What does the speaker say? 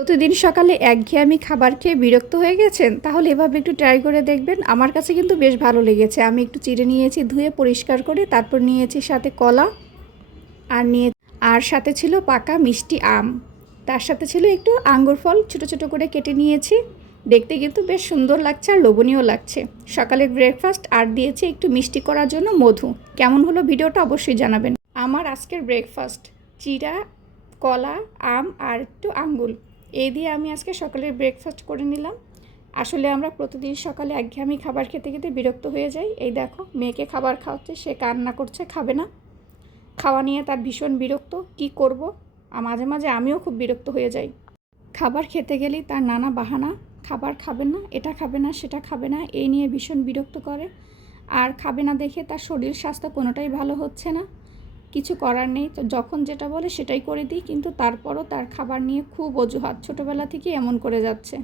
প্রতিদিন সকালে একঘেয়েমি খাবার খেয়ে বিরক্ত হয়ে গেছেন? তাহলে এভাবে একটু ট্রাই করে দেখবেন। আমার কাছে কিন্তু বেশ ভালো লেগেছে। আমি একটু চিড়ে নিয়েছি ধুয়ে পরিষ্কার করে, তারপর নিয়েছি সাথে কলা আর সাথে ছিল পাকা মিষ্টি আম। তার সাথে ছিল একটু আঙ্গুর ফল ছোট ছোট করে কেটে নিয়েছি। দেখতে কিন্তু বেশ সুন্দর লাগছে আর লোভনীয় লাগছে। সকালের ব্রেকফাস্ট আর দিয়েছি একটু মিষ্টি করার জন্য মধু। কেমন হলো ভিডিওটা অবশ্যই জানাবেন। আমার আজকের ব্রেকফাস্ট চিড়া, কলা, আম আর একটু আঙ্গুর। এই দিয়ে আমি আজকে সকালের ব্রেকফাস্ট করে নিলাম। আসলে আমরা প্রতিদিন সকালে একঘেয়েমি খাবার খেতে খেতে বিরক্ত হয়ে যাই। এই দেখো মেয়েকে খাবার খাওয়াচ্ছে, সে কান্না করছে, খাবে না। খাওয়া নিয়ে তার ভীষণ বিরক্ত, কি করব। মাঝে মাঝে আমিও খুব বিরক্ত হয়ে যাই। খাবার খেতে গেলেই তার নানা বাহানা, খাবার খাবে না, এটা খাবে না, সেটা খাবে না, এই নিয়ে ভীষণ বিরক্ত করে। আর খাবে না দেখে তার শরীর স্বাস্থ্য কোনোটাই ভালো হচ্ছে না। কিছু করার নেই, তো যখন যেটা বলে সেটাই করে দিই, কিন্তু তারপরও তার খাবার নিয়ে খুব অজুহাত, ছোটোবেলা থেকেই এমন করে যাচ্ছে।